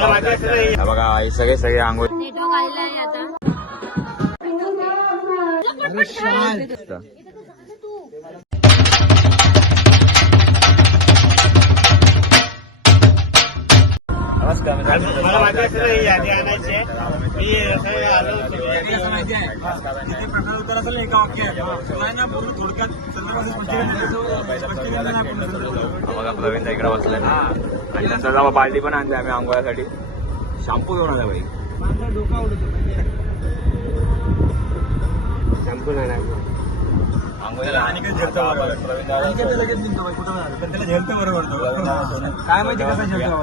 बघा हे सगळे आंघोळ मला माहिती असेल यादी आणायची बघा प्रवीण इकडे बसलाय आणि नंतर जावा बाल्टी पण आणली आम्ही आंघोळ्यासाठी. शॅम्पू घेऊन आला बाई. शॅम्पू नाही आंघोळ्याला काय माहिती कसं झेलतो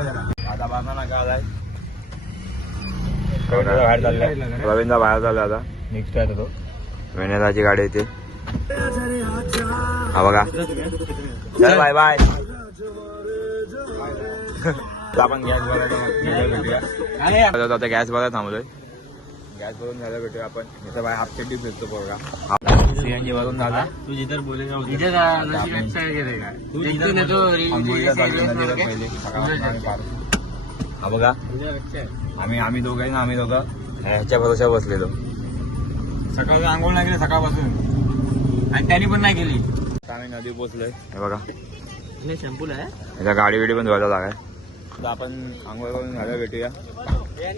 आता बाबा ना काय आलाय बाहेर चाललाय. प्रवीणचा बाहेर चाललाय आता. नेक्स्ट आहे तो वेणेदाची गाडी येते. हा बघा चल बाय बाय. आपण गॅस भरायला आता गॅस भरायला थांबलोय. गॅस भरून झालं भेटूया आपण. इथं बाय हाफ चड्डी फिरतो पोरगा. सीएनजी भरून झाला. तू जिथं बोले हा बघा आम्ही दोघं ना आम्ही दोघं ह्याच्या भरोश्यावर बसलेलो. सकाळी आंघोळ नाही केली सकाळपासून आणि त्यांनी पण नाही केली. आता आम्ही नदी पोचलोय. हे बघा शॅम्पू आहे याचा गाडी बिडी पण धुवायला लागाय. आता आपण आंघोळ करून झालं भेटूया.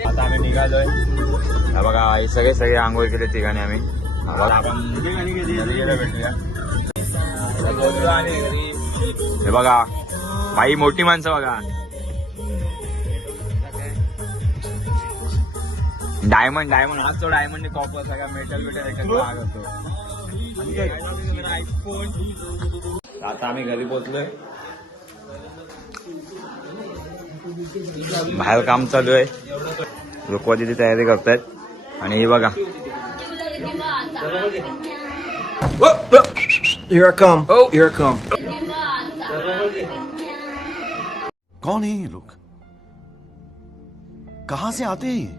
आता आम्ही निघालोय. हे बघा हे सगळे आंघोळ केले ठिकाणी आम्ही. आपण भेटूया. हे बघा बाई मोठी माणसं बघा. डायमंड हाच तो डायमंड कॉपर सगळा मेटल भाग असतो. आता आम्ही घरी पोहोचलोय. बाहेर काम चालू आहे. लोक तिथे तयारी करतायत आणि हे बघा Here I come. Oh, here I come. कौन है ये लोग? कहाँ से आते हैं?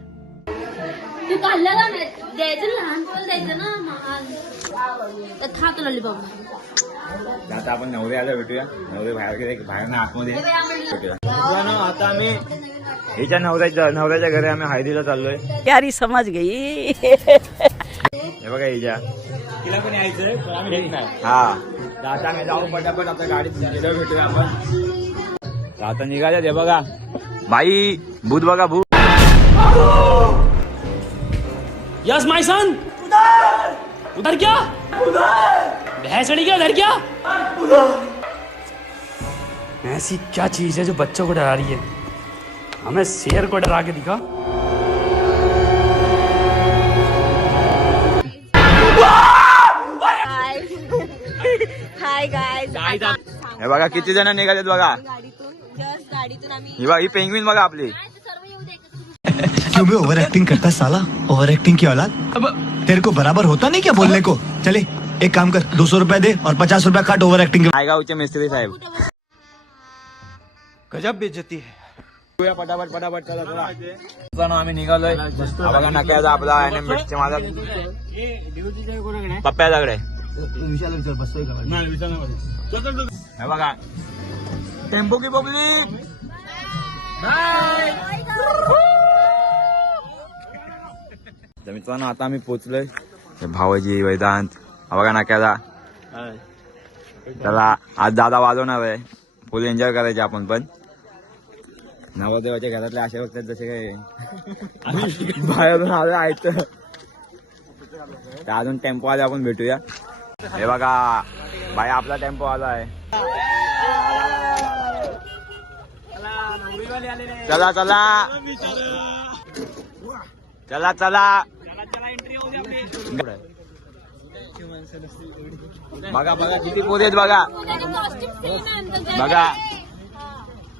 तू खाल्लं का नाही द्यायचं लहान पोरं द्यायचं ना महान तर खा तुला लॉलीपॉप. आता आपण नवरे आला भेटूया. नवरे बाहेर गेले बाहेर ना आतमध्ये भेटूया. आता आम्ही हिच्या नवऱ्याच्या घरी आम्ही हळदीला चाललोय. प्यारी समज गई. हे बघा हिच्या तिला पण यायचंय पण आम्ही येत नाही. हा आता आम्ही जाऊ पटापट आपल्या गाडीत गेलो भेटूया आपण. आता निघाले. हे बघा बाई भूत बघा भूत. Yes my son. उधर क्या भैंसड़ी क्या उधर क्या ऐसी क्या चीज है जो बच्चों को डरा रही है. हमें शेर को डरा के दिखा. Hi guys. हे बघा किती जण निघालेत बघा. गाडीतून आम्ही ही पेंग्विन बघा आपली. क्यों भी ओवर एक्टिंग करता है साला. ओवर एक्टिंग की औलाद. अब तेरे को बराबर होता नहीं क्या बोलने को. चले एक काम कर 200 रुपए दे और 50 रुपए काट ओवर एक्टिंग के. नायगावचे मिस्त्री साहेब. गजब बेइज्जती है. पटापट चला. आम्ही निघालोय. बघा नक्याचा आपला एनएमबीचे माझा पप्प्याच्याकडे. हे बघा टेम्पो की पब्लिक. मित्रांनो आता आम्ही पोचलोय. भावजी वेदांत हा बघा नाक्याचा. त्याला आज दादा वाजवणार आहे. फुल एन्जॉय करायचे आपण पण. नवरदेवाच्या घरातले असे होतात जसे काय बाहेरून आले आहेत. तर अजून टेम्पो आले आपण भेटूया. हे बघा बाई आपला टेम्पो आला आहे. चला चला चला चला. बघा किती पोरी आहेत बघा. बघा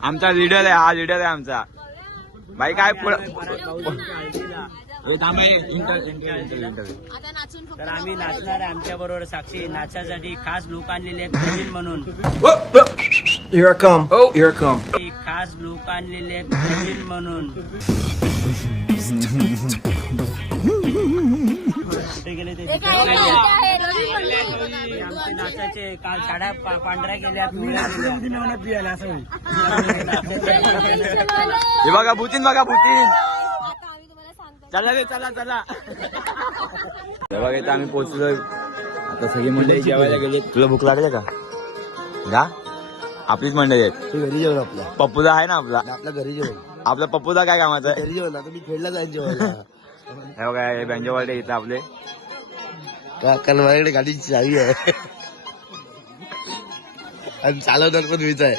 आमचा लीडर आहे. हा लीडर आहे आमचा. बाई काय तर आम्ही नाचणार आहे. आमच्या बरोबर साक्षी नाचासाठी खास लोक आणलेले आहेत म्हणून. Here I come. Oh, here I come. खास लोक आणलेले आहेत नवीन म्हणून कुठे गेले ते आमचे नाचाचे काल साड्या पांढऱ्या गेल्या पिवळ्या असं हे बघा भूतीन चला रे चला हे बघा इथं आम्ही पोहोचलोय आता सगळी मंडळी जेवायला गेली तुला भूक लागली का जा आपलीच मंडळी आहेत घरी जेवण आपला पप्पूदा आहे ना आपला घरी जेवण आपला पप्पूदा काय कामाचा आहे घरी जेवण आता मी खेळला जाईन जेवायला. हे बघा हे बँजोवाले इथं आपले कारण माझ्याकडे गाडीची चावी आहे आणि चालवणार पण मीच आहे.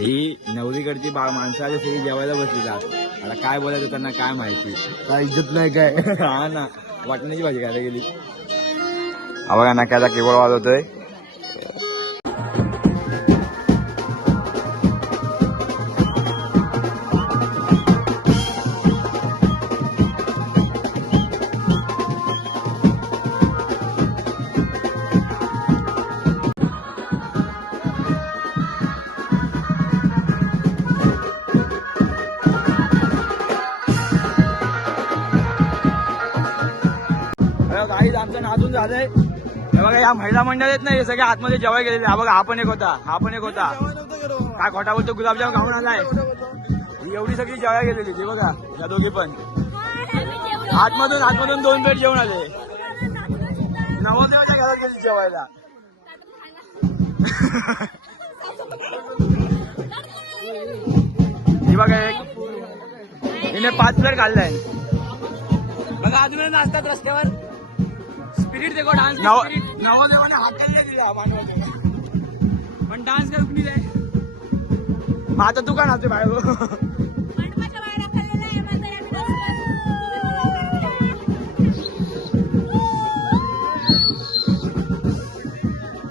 ही नवरीकडची माणसं आली सगळी जेवायला बसली जात आता काय बोलायचं त्यांना काय माहिती काय इज्जत नाही काय. हा ना वाटण्याची भाजी खायला गेली हा बघा नाक्याचा केवळ वाजवतोय काही आमचं नाचून झालंय हे बघा या महिला मंडळ आहेत ना हे सगळे आतमध्ये जेवाय गेलेले हा बघा हा पण एक होता काय खोटा बोलतो गुलाबजाम खाऊन आलाय ही एवढी सगळी जेवाय गेलेली ते बघा या दोघी पण आतमधून 2 प्लेट जेवण आले नवरदेवाच्या घरात गेली जेवायला ही बघा एक हिने 5 प्लेट खाल्लाय बघा अजून नाचतात रस्त्यावर स्पिरिट देखो डान्स नवरदेवाने हात दिला पण डान्स काय उकली आहे मग आता तू का नाचते बाहेर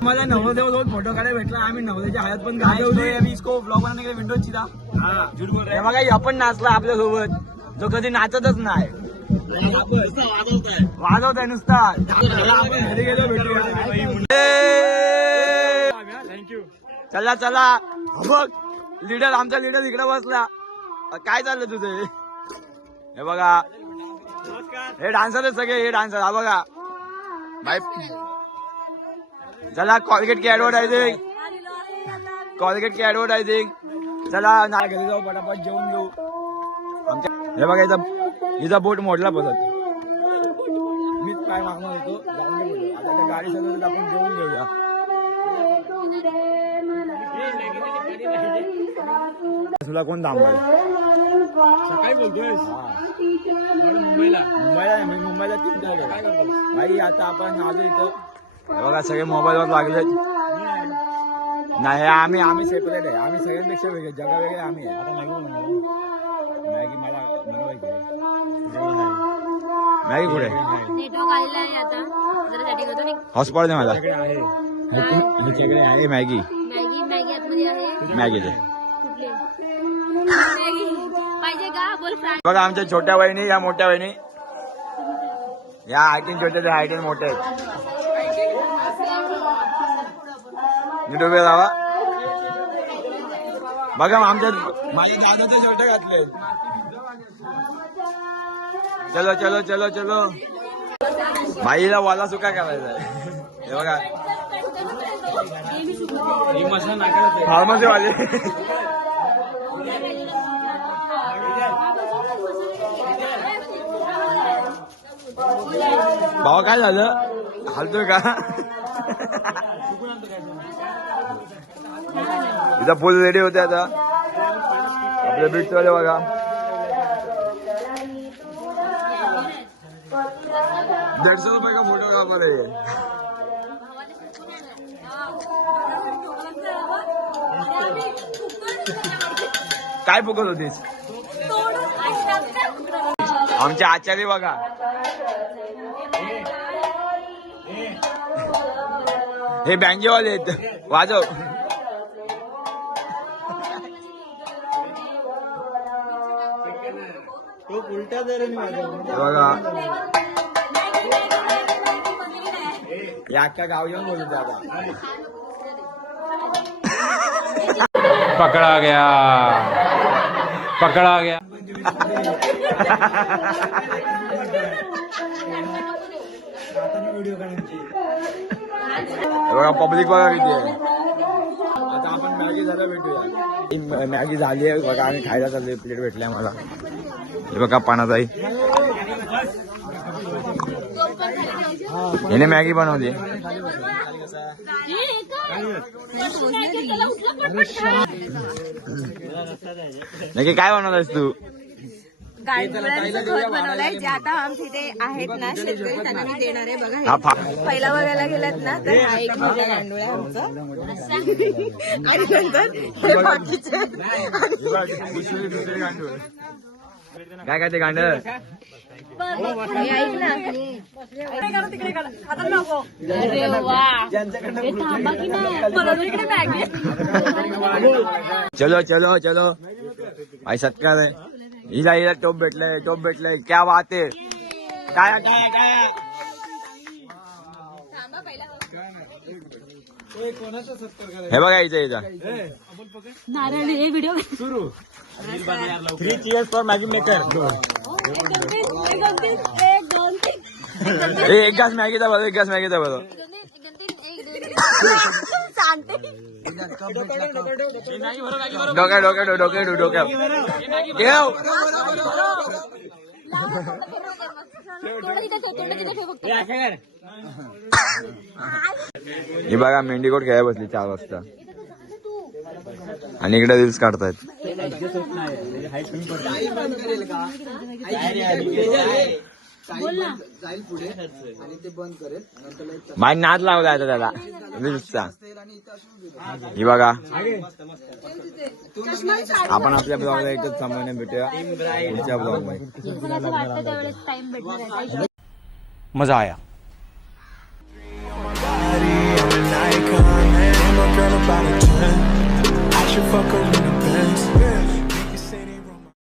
मला नवरदेव सोबत फोटो काढायला भेटला आम्ही नवरदेवच्या हळद पण गाजवली आणि इसको ब्लॉग बनाने के विंडो चिरा बघा आपण नाचला आपल्या सोबत जो कधी नाचतच नाही वाजवताय नुसता घरी गेलो थँक्यू चला बघ लीडर आमचा लीडर इकडे बसला काय चाललं तुझं हे बघा हे डान्सर सगळे हे डान्सर हा बघा बाय चला कॉलगेट की ऍडव्हर्टायझिंग चला ना घरी जाऊ पटापट जेवून घेऊ आमच्या हे बघा हिचा बोट मोडला परत मीच काय मागणार होतो जाऊन घे आता त्या गाडी सगळं आपण जेवून घेऊया तुला कोण थांबवाय सकाळी बोलतोय मुंबईला 3 तारखेला भाई आता आपण आलो इथं बघा सगळे मोबाईलवर लागलेत नाही आम्ही सेपरेट आहे आम्ही सगळ्यांपेक्षा वेगळे जगा वेगळे आम्ही आहे मॅगी मला बनवायची मॅगी कुठे नेटवर्क आलेला आहे आता जरा सेटिंग होतं नाही हॉटस्पॉट दे मला ह्याच्याकडे आहे मॅगी आतमध्ये आहे मॅगी दे कुठली मॅगी पाहिजे का बोल फ्राय बघा आमच्या छोट्या बहिणी या मोठ्या बहिणी या हायटीन छोट्या हायटीन मोठ्या आहेत नीट उभे राहा बघा आमच्या माझ्या दादाचे छोटे घातले चलो बाईला वाला सुका करायचा आहे हे बघा फार्मसी वाले भावा काय झालं हलतोय का इथं फुल रेडी होते आता आपले बीटवाले बघा 150 रुपये का फोटोग्राफर आहे काय फुकत होतीस आमचे आचार्य बघा हे बँजेवाले आहेत वाजव तो उलटा जर बघा या अख्ख्या गाव येऊन बोलतो आता पकड़ा गया पकड़ा गया. बघा पब्लिक बघा किती आहे. आता आपण मॅगी झालं भेटूया. मॅगी झाली आहे बघा आम्ही खायला चाललोय. प्लेट भेटली आम्हाला. हे बघा पानाताई हिने मॅगी बनवली. नक्की काय बनवलंयस तू? गांडुळांचं खत बनवलंय जे आता आमच्या इथे आहेत ना शेतकरी त्यांना मी देणार आहे बघा. हा पहिला बघायला गेलात ना तर हा एक म्हणजे गांडूळ आहे आमचं आणि नंतर हे बाकीचे काय काय ते गांडळ हे ऐक ना अरे वा हे थांबा की नाही परत इकडे बॅग आहे. चलो चलो चलो भाई सत्कार आहे. हिला हिला टोप भेटलंय क्या बात आहे. काय काय काय हे बघा हिचा नारळ हे व्हिडिओ सुरू 3 cheers for मॅगी मेकर. एक ग्लास मॅगीचा बघा. डोक्या ही बघा मेंढीकोट खेळायला बसली 4 वाजता आणि इकडे रील्स काढतायत. माझी नाद लावला आता त्याला रील्सचा. ही बघा आपण आपल्या ब्लॉगला एकच थांबवणे भेटूया पुढच्या ब्लॉग मध्ये. मजा आया. I'm an icon, man. My girl about a 10. I should fuck her.